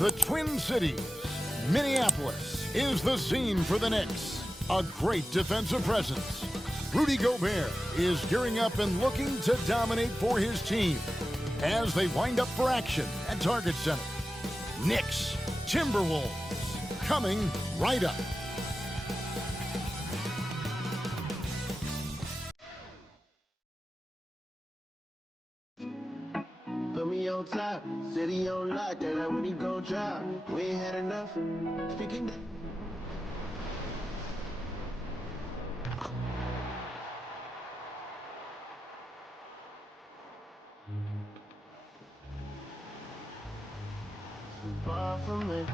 The Twin Cities, Minneapolis, is the scene for the Knicks. A great defensive presence. Rudy Gobert is gearing up and looking to dominate for his team as they wind up for action at Target Center. Knicks, Timberwolves, coming right up. Put me on top, city on lock, that when he gon' drop. We ain't had enough. Speaking far from it.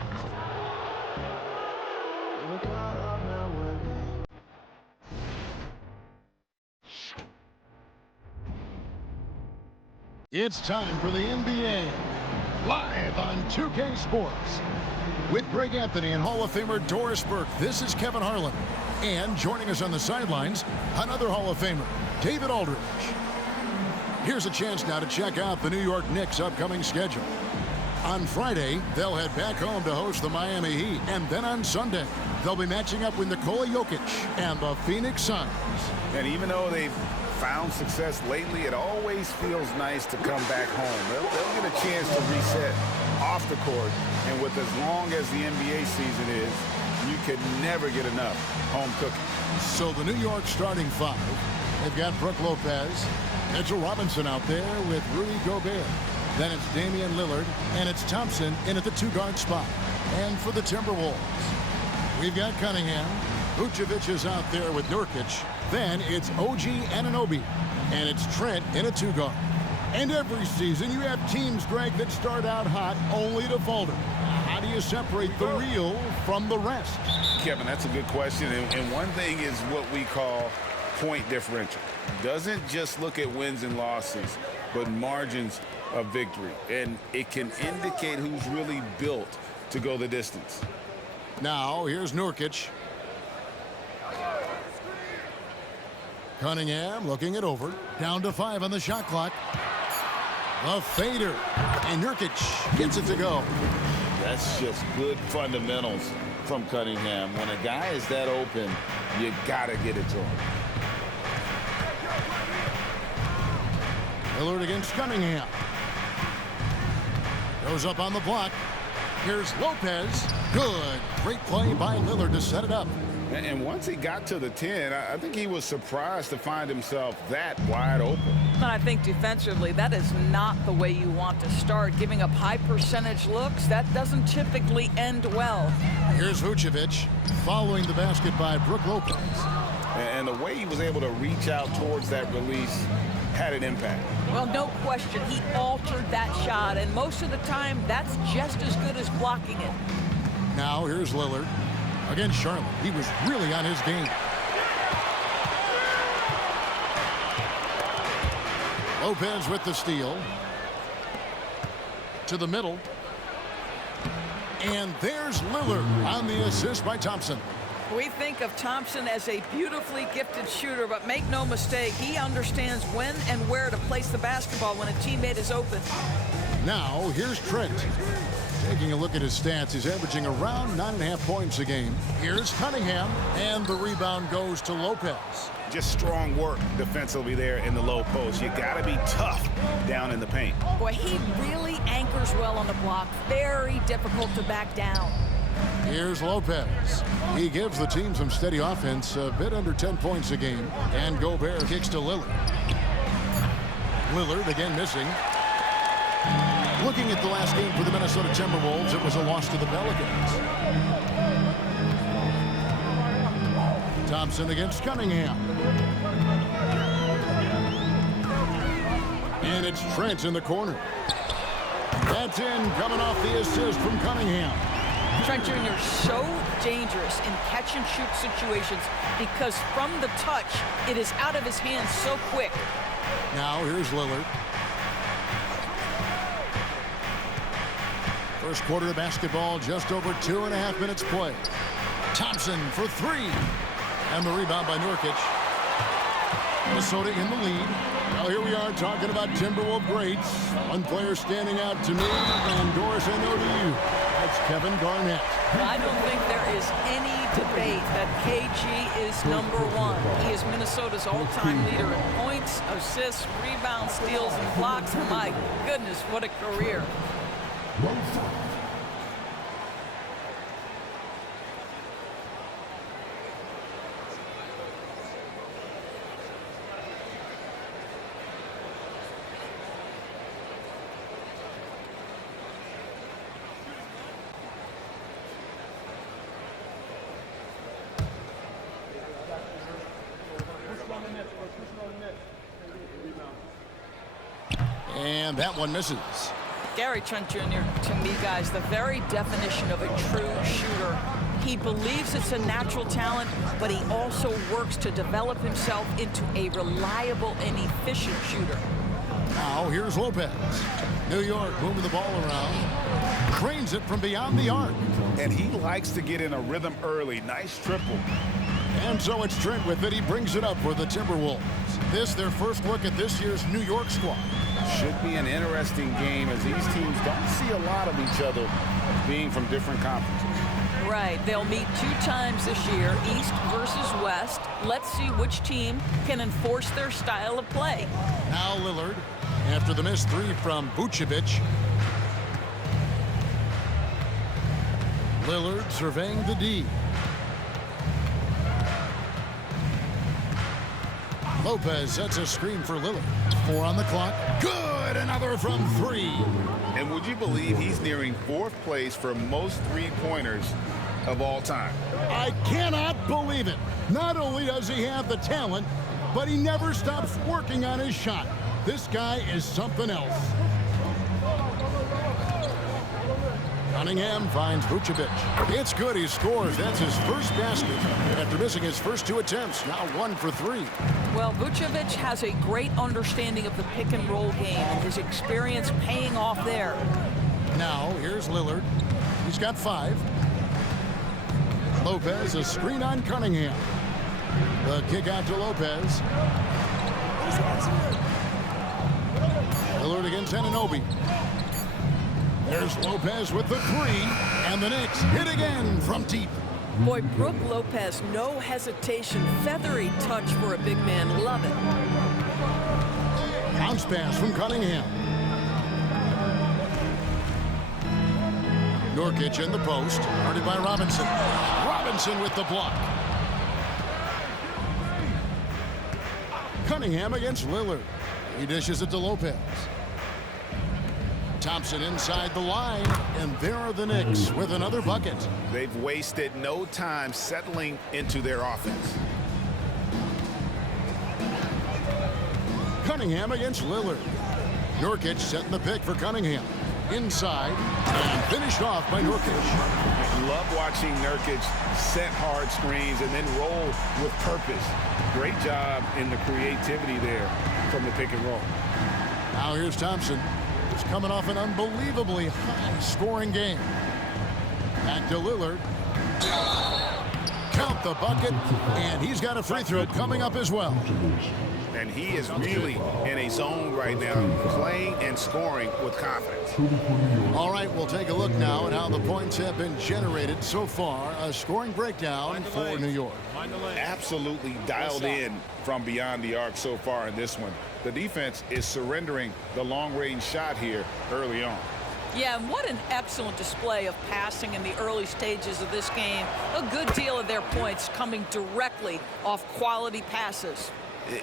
Never caught up now one day. It's time for the NBA, live on 2K Sports. With Greg Anthony and Hall of Famer Doris Burke, this is Kevin Harlan. And joining us on the sidelines, another Hall of Famer, David Aldridge. Here's a chance now to check out the New York Knicks' upcoming schedule. On Friday, they'll head back home to host the Miami Heat. And then on Sunday, they'll be matching up with Nikola Jokic and the Phoenix Suns. And even though they've found success lately, it always feels nice to come back home. They'll get a chance to reset off the court. And with as long as the NBA season is, you could never get enough home cooking. So the New York starting five, they've got Brook Lopez, Mitchell Robinson out there with Rudy Gobert. Then it's Damian Lillard, and it's Thompson in at the two-guard spot. And for the Timberwolves, we've got Cunningham. Vucevic is out there with Nurkic. Then it's OG Anunoby, and it's Trent in a two-guard. And every season you have teams, Greg, that start out hot only to falter. How do you separate the real from the rest? Kevin, that's a good question. And one thing is what we call point differential. Doesn't just look at wins and losses, but margins of victory. And it can indicate who's really built to go the distance. Now, here's Nurkic. Cunningham looking it over. Down to 5 on the shot clock. The fader. And Nurkic gets it to go. That's just good fundamentals from Cunningham. When a guy is that open, you got to get it to him. Lillard against Cunningham. Goes up on the block. Here's Lopez. Good. Great play by Lillard to set it up. And once he got to the 10, I think he was surprised to find himself that wide open. I think defensively, that is not the way you want to start. Giving up high percentage looks, that doesn't typically end well. Here's Vucevic following the basket by Brook Lopez. And the way he was able to reach out towards that release had an impact. Well, no question. He altered that shot, and most of the time, that's just as good as blocking it. Now, here's Lillard against Charlotte. He was really on his game. Lopez with the steal. To the middle. And there's Lillard on the assist by Thompson. We think of Thompson as a beautifully gifted shooter, but make no mistake, he understands when and where to place the basketball when a teammate is open. Now, here's Trent. Taking a look at his stats, he's averaging around 9.5 points a game. Here's Cunningham, and the rebound goes to Lopez. Just strong work defensively there in the low post. You got to be tough down in the paint. Boy, he really anchors well on the block. Very difficult to back down. Here's Lopez. He gives the team some steady offense, a bit under 10 points a game. And Gobert kicks to Lillard. Lillard again missing. Looking at the last game for the Minnesota Timberwolves, it was a loss to the Pelicans. Thompson against Cunningham. And it's Trent in the corner. That's in, coming off the assist from Cunningham. Trent Jr. so dangerous in catch-and-shoot situations because from the touch, it is out of his hands so quick. Now here's Lillard. First quarter of basketball, just over 2.5 minutes play. Thompson for 3. And the rebound by Nurkic. Minnesota in the lead. Well, here we are talking about Timberwolves greats. One player standing out to me, and Doris, I know to you. That's Kevin Garnett. I don't think there is any debate that KG is #1. He is Minnesota's all-time leader in points, assists, rebounds, steals, and blocks. My goodness, what a career. And that one misses. Gary Trent Jr., to me, guys, the very definition of a true shooter. He believes it's a natural talent, but he also works to develop himself into a reliable and efficient shooter. Now here's Lopez. New York moving the ball around. Cranes it from beyond the arc. And he likes to get in a rhythm early. Nice triple. And so it's Trent with it. He brings it up for the Timberwolves. This their first look at this year's New York squad. Should be an interesting game as these teams don't see a lot of each other being from different conferences. Right. They'll meet 2 times this year, East versus West. Let's see which team can enforce their style of play. Now Lillard, after the missed 3 from Vucevic. Lillard surveying the D. Lopez sets a screen for Lillard. 4 on the clock. Good! Another from 3. And would you believe he's nearing 4th place for most three-pointers of all time? I cannot believe it. Not only does he have the talent, but he never stops working on his shot. This guy is something else. Cunningham finds Vucevic. It's good. He scores. That's his first basket after missing his first 2 attempts. Now 1 for 3. Well, Vucevic has a great understanding of the pick-and-roll game, and his experience paying off there. Now here's Lillard. He's got 5. Lopez, a screen on Cunningham. The kick out to Lopez. Lillard against Anunoby. There's Lopez with the 3, and the Knicks hit again from deep. Boy, Brook Lopez, no hesitation, feathery touch for a big man. Love it. Bounce pass from Cunningham. Nurkic in the post, guarded by Robinson. Robinson with the block. Cunningham against Lillard. He dishes it to Lopez. Thompson inside the line, and there are the Knicks with another bucket. They've wasted no time settling into their offense. Cunningham against Lillard. Nurkic setting the pick for Cunningham. Inside, and finished off by Nurkic. Love watching Nurkic set hard screens and then roll with purpose. Great job in the creativity there from the pick and roll. Now here's Thompson. He's coming off an unbelievably high-scoring game. Back to Lillard. Count the bucket, and he's got a free throw coming up as well. And he is really in a zone right now, playing and scoring with confidence. All right, we'll take a look now at how the points have been generated so far. A scoring breakdown for New York. Absolutely dialed in from beyond the arc so far in this one. The defense is surrendering the long-range shot here early on. Yeah, and what an excellent display of passing in the early stages of this game. A good deal of their points coming directly off quality passes.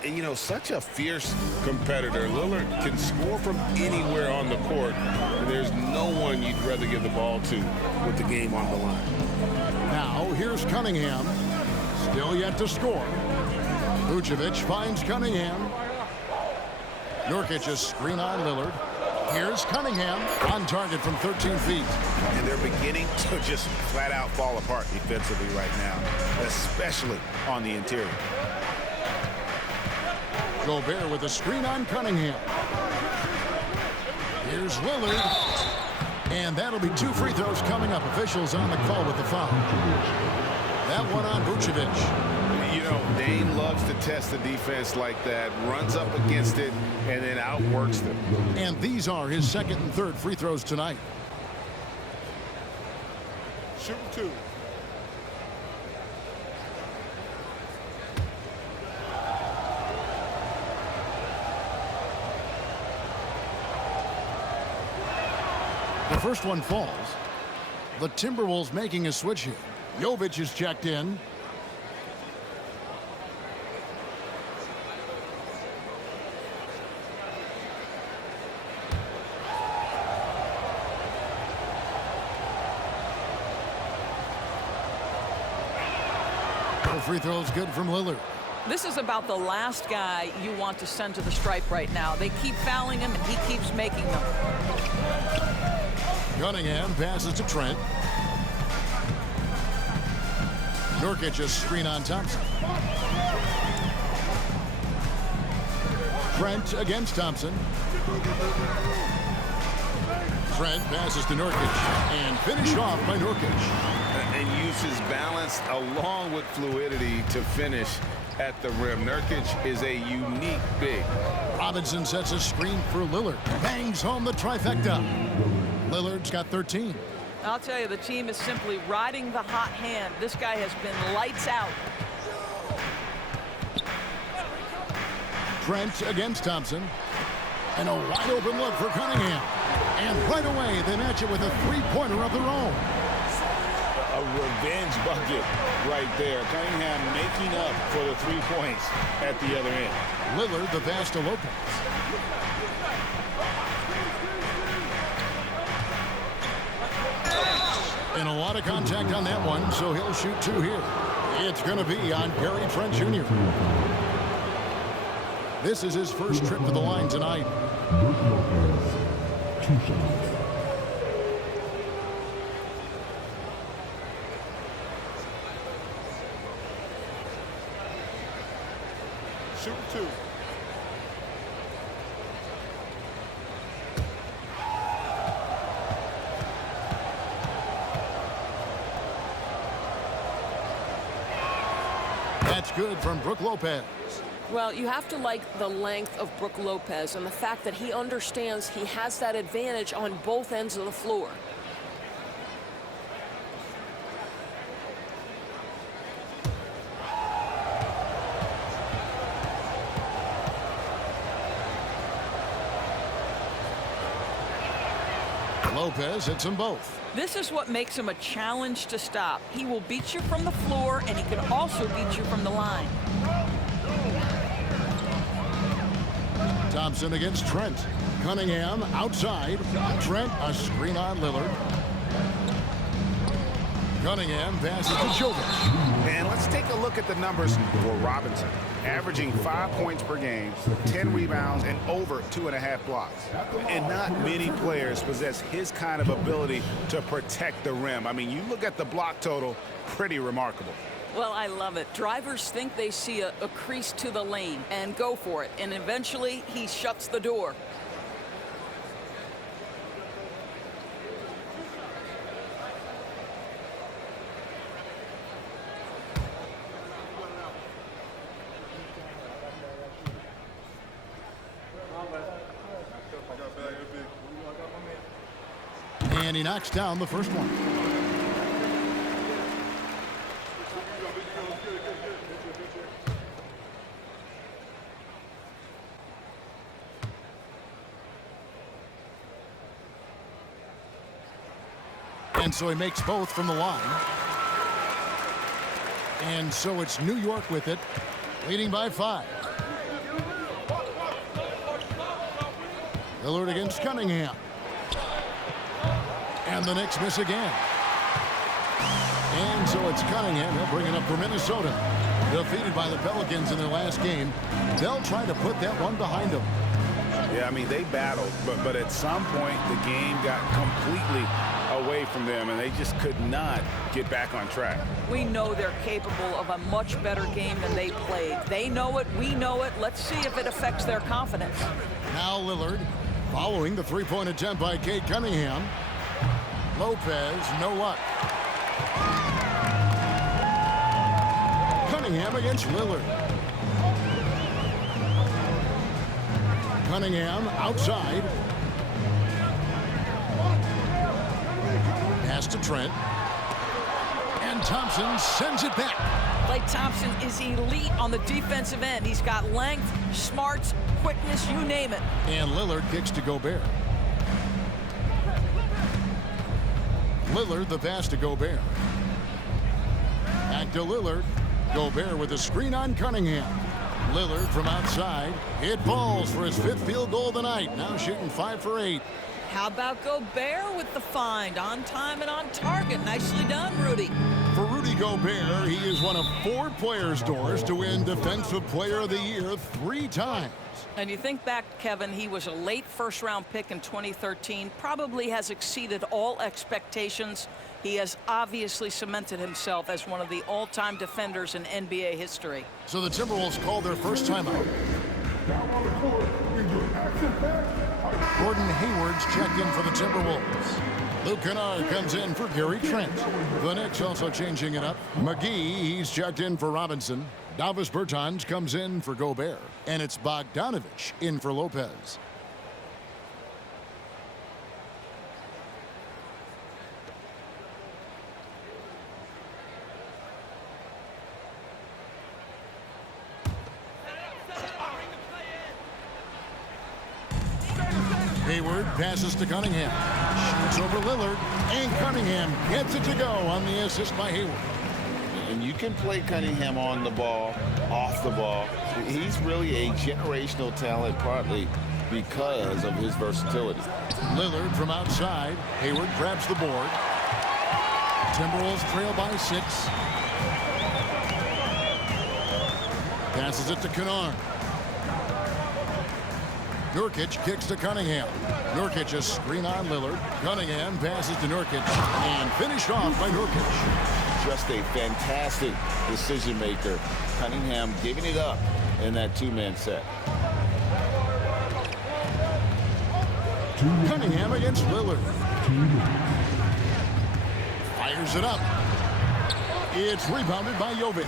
You know, such a fierce competitor. Lillard can score from anywhere on the court. And there's no one you'd rather give the ball to with the game on the line. Now, here's Cunningham. Still yet to score. Vucevic finds Cunningham. Nurkic a screen on Lillard. Here's Cunningham on target from 13 feet. And they're beginning to just flat out fall apart defensively right now, especially on the interior. Gobert with a screen on Cunningham. Here's Lillard. And that'll be 2 free throws coming up. Officials on the call with the foul. That one on Vucevic. You You know, Dame loves to test the defense like that, runs up against it, and then outworks them. And these are his second and third free throws tonight. Shoot 2. The first one falls. The Timberwolves making a switch here. Jovic is checked in. The free throw is good from Lillard. This is about the last guy you want to send to the stripe right now. They keep fouling him, and he keeps making them. Cunningham passes to Trent. Nurkic a screen on Thompson. Trent against Thompson. Trent passes to Nurkic and finished off by Nurkic. And uses balance along with fluidity to finish at the rim. Nurkic is a unique big. Robinson sets a screen for Lillard. Bangs home the trifecta. Lillard's got 13. I'll tell you, the team is simply riding the hot hand. This guy has been lights out. Trent against Thompson. And a wide open look for Cunningham. And right away, they match it with a three-pointer of their own. A revenge bucket right there. Cunningham making up for the 3 points at the other end. Lillard, the pass to Lopez. And a lot of contact on that one, so he'll shoot 2 here. It's going to be on Gary Trent Jr. This is his first trip to the line tonight. Shoot 2. That's good from Brook Lopez. Well, you have to like the length of Brook Lopez and the fact that he understands he has that advantage on both ends of the floor. Lopez hits them both. This is what makes him a challenge to stop. He will beat you from the floor, and he can also beat you from the line. Thompson against Trent. Cunningham outside. Trent a screen on Lillard. Cunningham passes to Jovic. And let's take a look at the numbers for Robinson. Averaging 5 points per game, 10 rebounds, and over 2.5 blocks. And not many players possess his kind of ability to protect the rim. I mean, you look at the block total, pretty remarkable. Well, I love it. Drivers think they see a crease to the lane and go for it. And eventually, he shuts the door. And he knocks down the first one. And so he makes both from the line. And so it's New York with it, leading by 5. Lillard against Cunningham. And the Knicks miss again. And so it's Cunningham. He'll bring it up for Minnesota. Defeated by the Pelicans in their last game. They'll try to put that one behind them. Yeah, I mean, they battled, but at some point, the game got completely away from them, and they just could not get back on track. We know they're capable of a much better game than they played. They know it. We know it. Let's see if it affects their confidence. Now Lillard following the three-point attempt by Cade Cunningham. Lopez, no luck. Cunningham against Lillard. Cunningham outside. Pass to Trent. And Thompson sends it back. Klay Thompson is elite on the defensive end. He's got length, smarts, quickness, you name it. And Lillard kicks to Gobert. Lillard the pass to Gobert. Back to Lillard. Gobert with a screen on Cunningham. Lillard from outside. It falls for his 5th field goal of the night. Now shooting 5 for 8. How about Gobert with the find? On time and on target. Nicely done, Rudy. For Rudy Gobert, he is one of 4 players, Doris, to win Defensive Player of the Year 3 times. And you think back, Kevin, he was a late first-round pick in 2013. Probably has exceeded all expectations. He has obviously cemented himself as one of the all-time defenders in NBA history. So the Timberwolves called their first timeout. Gordon Hayward's checked in for the Timberwolves. Luke Kennard comes in for Gary Trent. The Knicks also changing it up. McGee, he's checked in for Robinson. Davis Bertans comes in for Gobert. And it's Bogdanovich in for Lopez. Hayward passes to Cunningham. Shoots over Lillard. And Cunningham gets it to go on the assist by Hayward. And you can play Cunningham on the ball, off the ball. He's really a generational talent, partly because of his versatility. Lillard from outside. Hayward grabs the board. Timberwolves trail by 6. Passes it to Kennard. Nurkic kicks to Cunningham. Nurkic a screen on Lillard. Cunningham passes to Nurkic and finished off by Nurkic. Just a fantastic decision maker. Cunningham giving it up in that 2-man set. Cunningham against Lillard. Fires it up. It's rebounded by Jovic.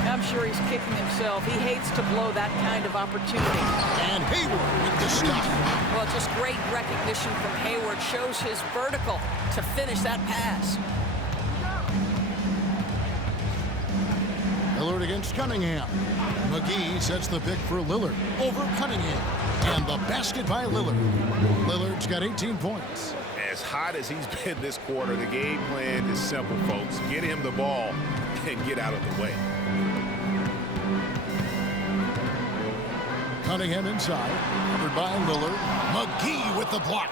I'm sure he's kicking himself. He hates to blow that kind of opportunity. And Hayward with the stop. Well, just great recognition from Hayward. Shows his vertical to finish that pass. Lillard against Cunningham. McGee sets the pick for Lillard over Cunningham. And the basket by Lillard. Lillard's got 18 points. As hot as he's been this quarter, the game plan is simple, folks. Get him the ball and get out of the way. Cunningham inside. Covered by Lillard. McGee with the block.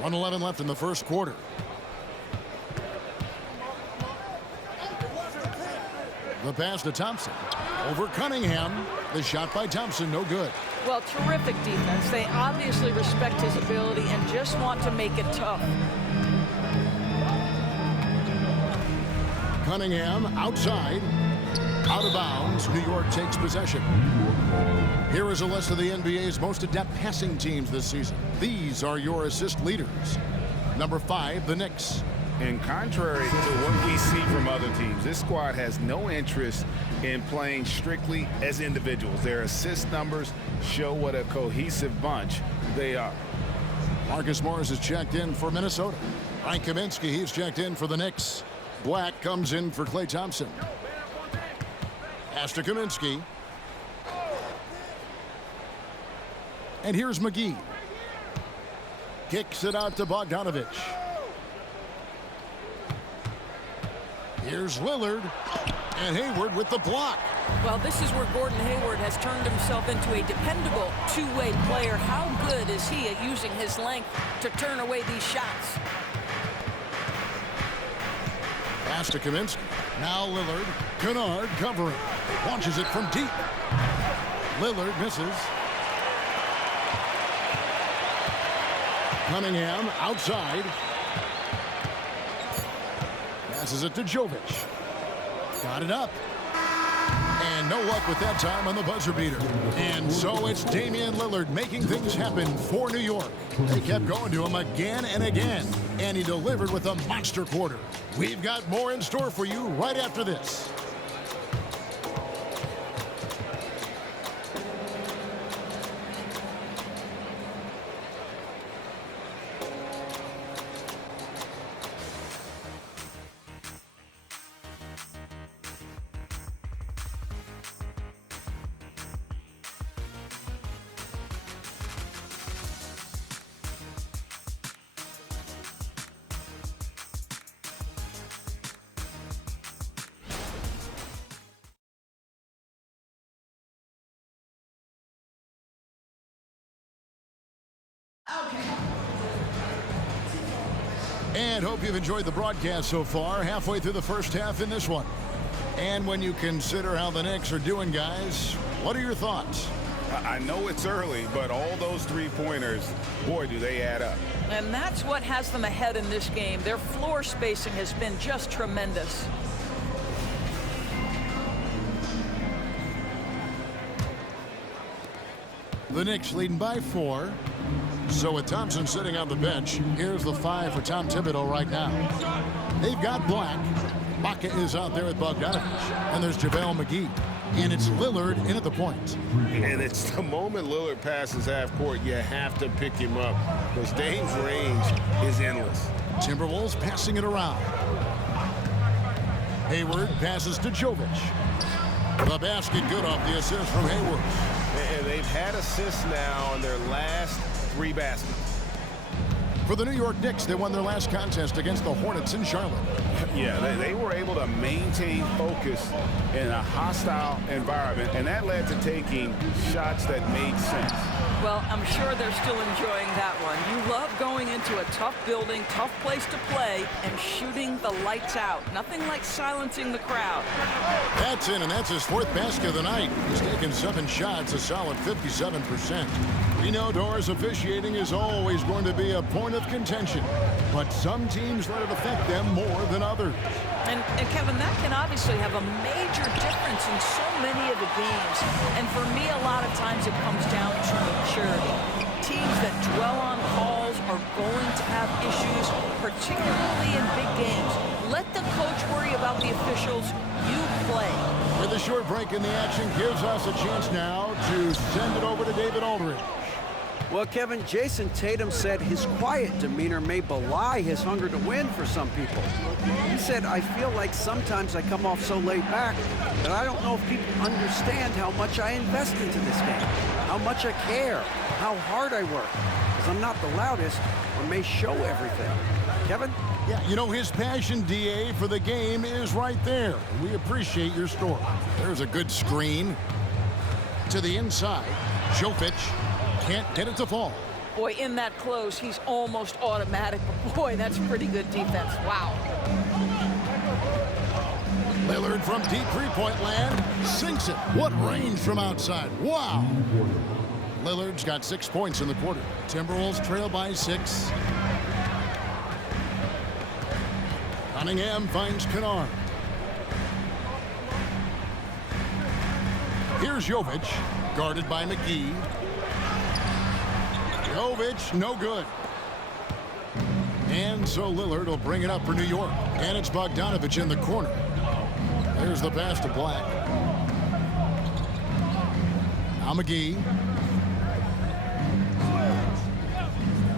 1:11 left in the first quarter. The pass to Thompson. Over Cunningham. The shot by Thompson, no good. Well, terrific defense. They obviously respect his ability and just want to make it tough. Cunningham outside. Out of bounds. New York takes possession. Here is a list of the NBA's most adept passing teams this season. These are your assist leaders. Number 5, the Knicks. And contrary to what we see from other teams, this squad has no interest in playing strictly as individuals. Their assist numbers show what a cohesive bunch they are. Marcus Morris is checked in for Minnesota. Frank Kaminsky, he's checked in for the Knicks. Black comes in for Klay Thompson. Pass to Kaminsky. And here's McGee. Kicks it out to Bogdanovich. Here's Lillard. And Hayward with the block. Well, this is where Gordon Hayward has turned himself into a dependable two-way player. How good is he at using his length to turn away these shots? Pass to Kaminsky. Now Lillard. Kennard covering. Launches it from deep. Lillard misses. Cunningham outside. Passes it to Jovic. Got it up. And And no luck with that time on the buzzer beater. And so it's Damian Lillard making things happen for New York. They kept going to him again and again, and he delivered with a monster quarter. We've got more in store for you right after this. And hope you've enjoyed the broadcast so far. Halfway through the first half in this one. And when you consider how the Knicks are doing, guys, what are your thoughts? I know it's early, but all those three-pointers, boy, do they add up. And that's what has them ahead in this game. Their floor spacing has been just tremendous. The Knicks leading by 4. So with Thompson sitting on the bench, here's the 5 for Tom Thibodeau right now. They've got Black. Baca is out there with Bogdanovich. And there's JaVale McGee. And it's Lillard in at the point. And it's the moment Lillard passes half court, you have to pick him up. Because Dame's range is endless. Timberwolves passing it around. Hayward passes to Jovic. The basket good off the assist from Hayward. And they've had assists now on their last 3 baskets. For the New York Knicks, they won their last contest against the Hornets in Charlotte. Yeah, they were able to maintain focus in a hostile environment, and that led to taking shots that made sense. Well, I'm sure they're still enjoying that one. You love going into a tough building, tough place to play, and shooting the lights out. Nothing like silencing the crowd. That's in, and that's his 4th basket of the night. He's taken 7 shots, a solid 57%. We know Doris officiating is always going to be a point of contention, but some teams let it affect them more than others. And Kevin, that can obviously have a major difference in so many of the games. And for me, a lot of times it comes down to maturity. Teams that dwell on calls are going to have issues, particularly in big games. Let the coach worry about the officials. You play. With a short break in the action gives us a chance now to send it over to David Aldridge. Well, Kevin, Jason Tatum said his quiet demeanor may belie his hunger to win for some people. He said, I feel like sometimes I come off so laid back that I don't know if people understand how much I invest into this game, how much I care, how hard I work, because I'm not the loudest or may show everything. Kevin? Yeah, you know, his passion, DA, for the game is right there. We appreciate your story. There's a good screen to the inside. Jovic can't get it to fall. Boy, in that close, he's almost automatic. But boy, that's pretty good defense. Wow. Lillard from deep three-point land sinks it. What range from outside. Wow. Lillard's got 6 points in the quarter. Timberwolves trail by 6. Cunningham finds Kennard. Here's Jovic, guarded by McGee. Jovic, no good. And so Lillard will bring it up for New York. And it's Bogdanovich in the corner. There's the pass to Black. Now McGee.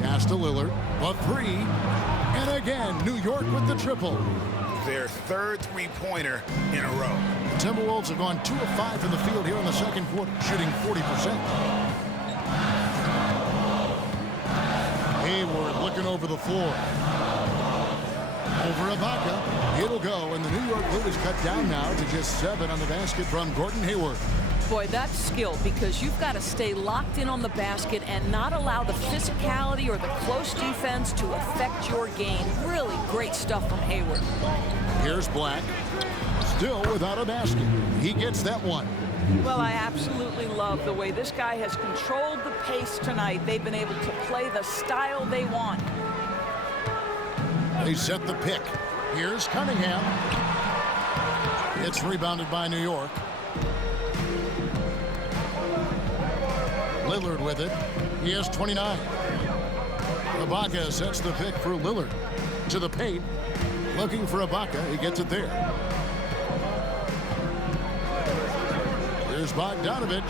Pass to Lillard. A 3. And again, New York with the triple. Their 3rd three-pointer in a row. The Timberwolves have gone 2 of 5 from the field here in the second quarter, shooting 40%. Hayward looking over the floor. Over Ibaka. It'll go, and the New York lead is cut down now to just 7 on the basket from Gordon Hayward. Boy, that's skill, because you've got to stay locked in on the basket and not allow the physicality or the close defense to affect your game. Really great stuff from Hayward. Here's Black. Still without a basket. He gets that one. Well, I absolutely love the way this guy has controlled the pace tonight. They've been able to play the style they want. They set the pick. Here's Cunningham. It's rebounded by New York. Lillard with it. He has 29. Ibaka sets the pick for Lillard. To the paint. Looking for Ibaka. He gets it there. Here's Bogdanovich.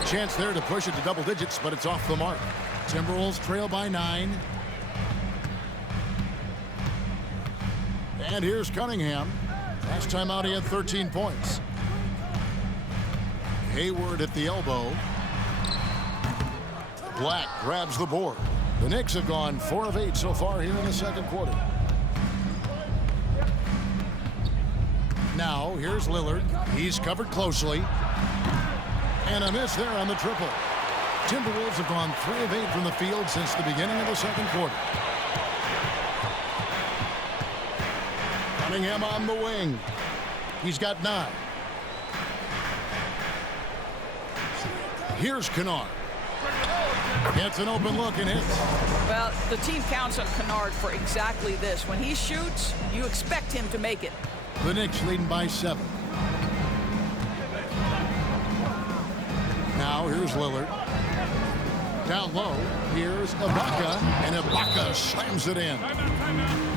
A chance there to push it to double digits, but it's off the mark. Timberwolves trail by 9. And here's Cunningham. Last time out, he had 13 points. Hayward at the elbow. Black grabs the board. The Knicks have gone 4 of 8 so far here in the second quarter. Now, here's Lillard. He's covered closely. And a miss there on the triple. Timberwolves have gone 3 of 8 from the field since the beginning of the second quarter. Cunningham on the wing. He's got 9. Here's Kennard. Gets an open look and hits. Well, the team counts on Kennard for exactly this. When he shoots, you expect him to make it. The Knicks leading by 7. Now here's Lillard. Down low, here's Ibaka, and Ibaka slams it in.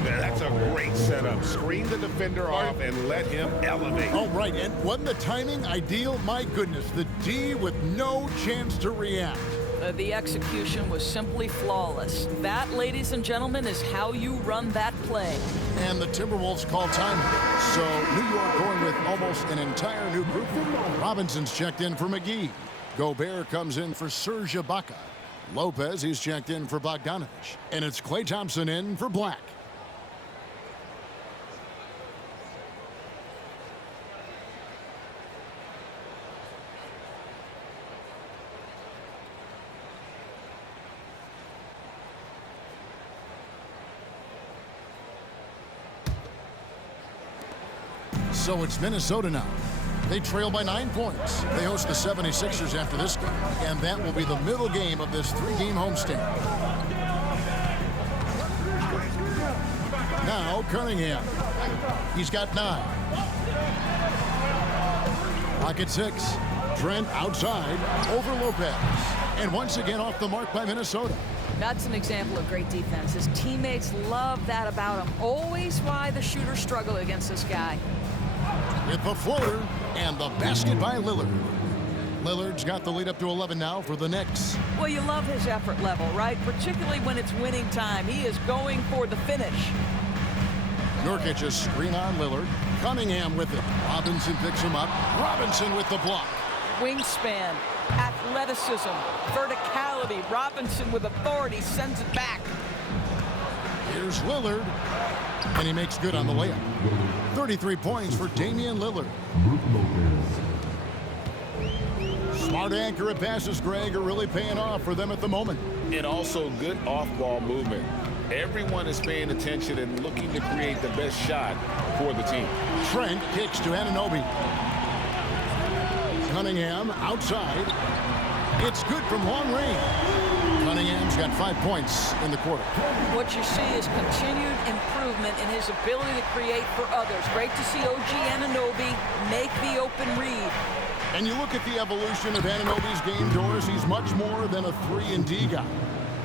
That's a great setup. Screen the defender off and let him elevate. Oh, right, and wasn't the timing ideal? My goodness, the D with no chance to react. The execution was simply flawless. That, ladies and gentlemen, is how you run that play. And the Timberwolves call timeout. So New York going with almost an entire new group. Robinson's checked in for McGee. Gobert comes in for Serge Ibaka. Lopez, he's checked in for Bogdanovich. And it's Klay Thompson in for Black. So it's Minnesota now. They trail by 9 points. They host the 76ers after this game, and that will be the middle game of this 3-game homestand. Now Cunningham. He's got 9. Pocket 6. Trent outside over Lopez. And once again off the mark by Minnesota. That's an example of great defense. His teammates love that about him. Always why the shooters struggle against this guy. With the floater and the basket by Lillard. Lillard's got the lead up to 11 now for the Knicks. Well, you love his effort level, right? Particularly when it's winning time. He is going for the finish. Nurkic a screen on Lillard. Cunningham with it. Robinson picks him up. Robinson with the block. Wingspan, athleticism, verticality. Robinson with authority sends it back. Here's Lillard. And he makes good on the layup. 33 points for Damian Lillard. Smart accurate passes, Greg, are really paying off for them at the moment. And also good off-ball movement. Everyone is paying attention and looking to create the best shot for the team. Trent kicks to Anunoby. Cunningham outside. It's good from long range. Cunningham's got 5 points in the quarter. What you see is continued improvement in his ability to create for others. Great to see OG Anunoby make the open read. And you look at the evolution of Anunoby's game, Doris, he's much more than a 3-and-D guy.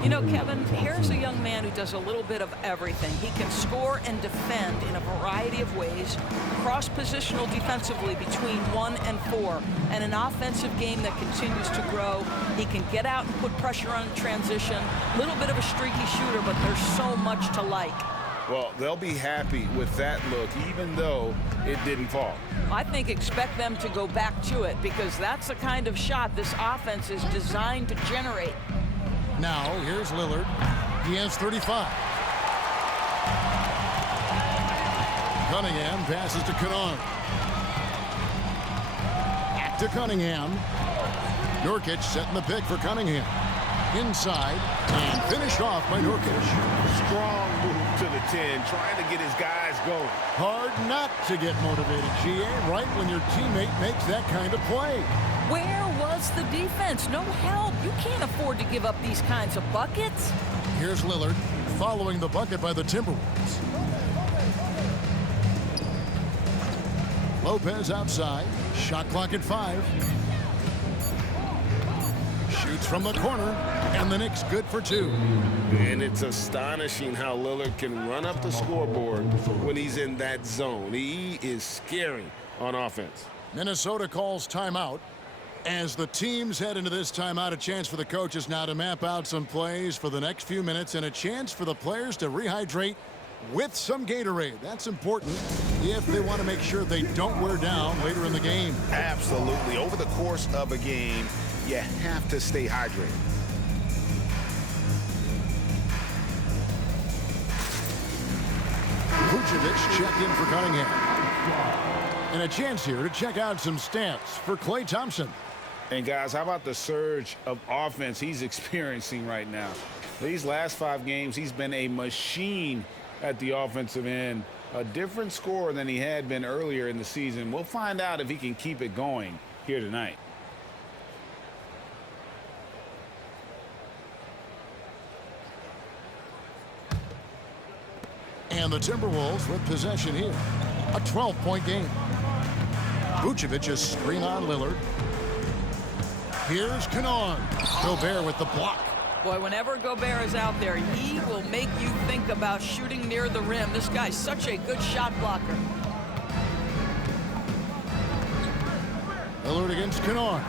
You know, Kevin, here's a young man who does a little bit of everything. He can score and defend in a variety of ways, cross-positional defensively between 1 and 4, and an offensive game that continues to grow. He can get out and put pressure on transition. A little bit of a streaky shooter, but there's so much to like. Well, they'll be happy with that look, even though it didn't fall. I think expect them to go back to it, because that's the kind of shot this offense is designed to generate. Now, here's Lillard. He has 35. Cunningham passes to Kennard. Back to Cunningham. Nurkic setting the pick for Cunningham. Inside, and finished off by Nurkic. Strong move to the 10, trying to get his guys going. Hard not to get motivated, GA, right when your teammate makes that kind of play. Where was the defense? No help. You can't afford to give up these kinds of buckets. Here's Lillard following the bucket by the Timberwolves. Lopez outside. Shot clock at 5. Shoots from the corner, and the Knicks good for 2. And it's astonishing how Lillard can run up the scoreboard when he's in that zone. He is scary on offense. Minnesota calls timeout. As the teams head into this timeout, a chance for the coaches now to map out some plays for the next few minutes and a chance for the players to rehydrate with some Gatorade. That's important if they want to make sure they don't wear down later in the game. Absolutely. Over the course of a game, you have to stay hydrated. Vucevic checked in for Cunningham. And a chance here to check out some stats for Klay Thompson. And guys, how about the surge of offense he's experiencing right now? These last 5 games, he's been a machine at the offensive end. A different scorer than he had been earlier in the season. We'll find out if he can keep it going here tonight. And the Timberwolves with possession here. A 12-point game. Vucevic is screen on Lillard. Here's Kennard. Gobert with the block. Boy, whenever Gobert is out there, he will make you think about shooting near the rim. This guy's such a good shot blocker. Lillard against Kennard.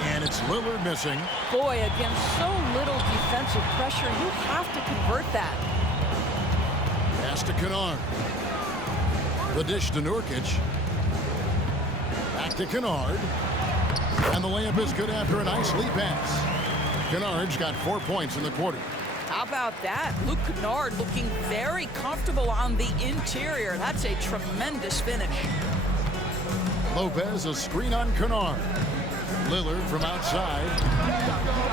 And it's Lillard missing. Boy, against so little defensive pressure, you have to convert that. Pass to Kennard. The dish to Nurkic. Back to Kennard. And the layup is good after a nice lead pass. Kennard's got 4 points in the quarter. How about that? Luke Kennard looking very comfortable on the interior. That's a tremendous finish. Lopez, a screen on Kennard. Lillard from outside.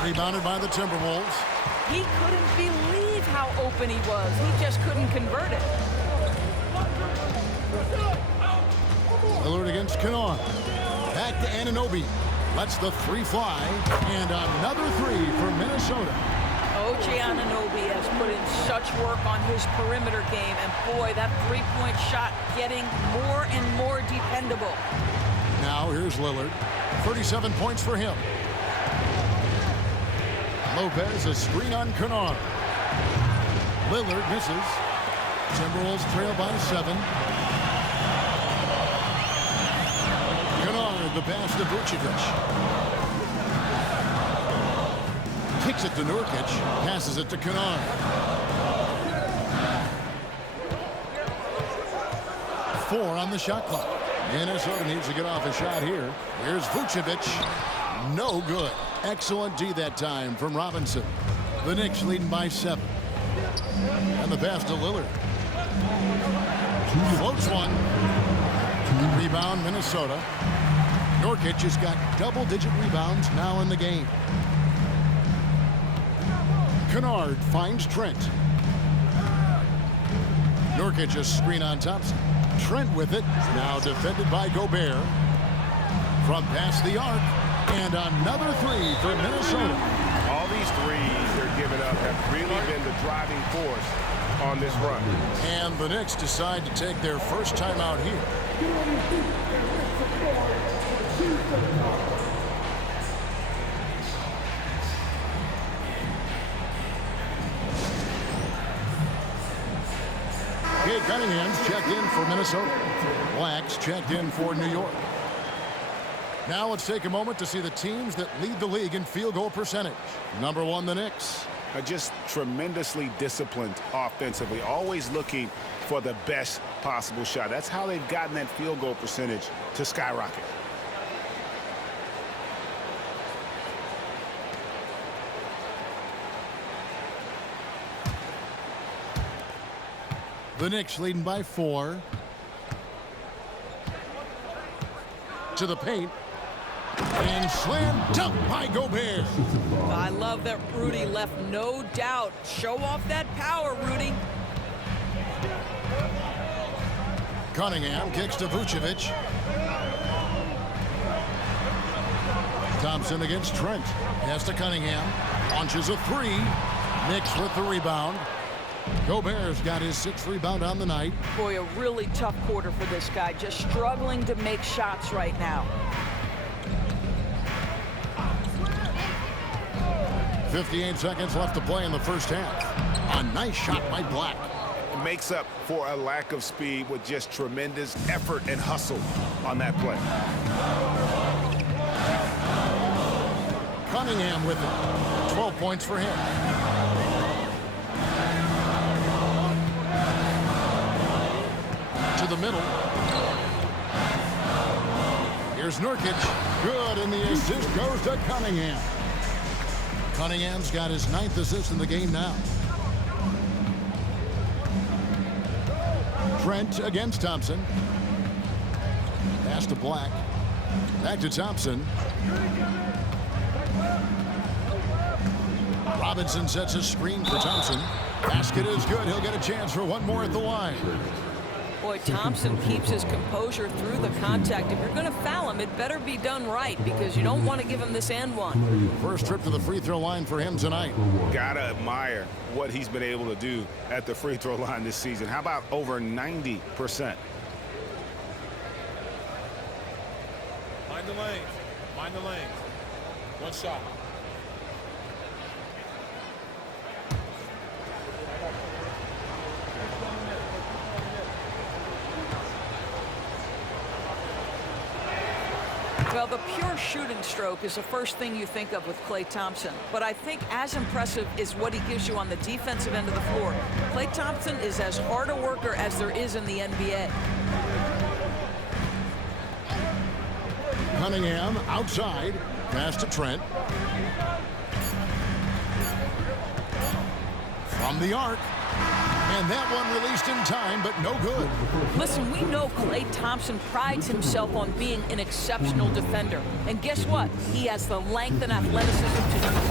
Rebounded by the Timberwolves. He couldn't believe how open he was. He just couldn't convert it. Lillard against Kennard. Back to Anunoby. Lets the 3 fly. And another 3 for Minnesota. OG Anunoby has put in such work on his perimeter game. And boy, that 3-point shot getting more and more dependable. Now here's Lillard. 37 points for him. Lopez, a screen on Kennard. Lillard misses. Timberwolves trail by 7. Kennard, the pass to Vucevic. Kicks it to Nurkic. Passes it to Kennard. Four on the shot clock. Minnesota needs to get off a shot here. Here's Vucevic. No good. Excellent D that time from Robinson. The Knicks leading by 7. And the pass to Lillard. Floats one. Rebound Minnesota. Nurkic has got double-digit rebounds now in the game. Kennard finds Trent. Nurkic a screen on Thompson. Trent with it. Now defended by Gobert. From past the arc. And another 3 for Minnesota. All these threes they're giving up have really been the driving force on this run. And the Knicks decide to take their first timeout here. Cade Cunningham's checked in for Minnesota. Black's checked in for New York. Now let's take a moment to see the teams that lead the league in field goal percentage. Number 1, the Knicks. Are just tremendously disciplined offensively, always looking for the best possible shot. That's how they've gotten that field goal percentage to skyrocket. The Knicks leading by 4. To the paint. And slam dunk by Gobert. I love that Rudy left no doubt. Show off that power, Rudy. Cunningham kicks to Vucevic. Thompson against Trent. Pass to Cunningham. Launches a 3. Knicks with the rebound. Gobert's got his 6th rebound on the night. Boy, a really tough quarter for this guy. Just struggling to make shots right now. 58 seconds left to play in the first half. A nice shot by Black. It makes up for a lack of speed with just tremendous effort and hustle on that play. Cunningham with it. 12 points for him. To the middle. Here's Nurkic. Good, and the assist goes to Cunningham. Cunningham's got his 9th assist in the game now. Trent against Thompson. Pass to Black. Back to Thompson. Robinson sets a screen for Thompson. Basket is good. He'll get a chance for one more at the line. Boy, Thompson keeps his composure through the contact. If you're going to foul him, it better be done right because you don't want to give him this and one. First trip to the free throw line for him tonight. Gotta admire what he's been able to do at the free throw line this season. How about over 90%? Mind the lanes. Mind the lanes. One shot. Well, the pure shooting stroke is the first thing you think of with Klay Thompson. But I think as impressive is what he gives you on the defensive end of the floor. Klay Thompson is as hard a worker as there is in the NBA. Cunningham outside. Pass to Trent. From the arc. And that one released in time, but no good. Listen, we know Klay Thompson prides himself on being an exceptional defender. And guess what? He has the length and athleticism to do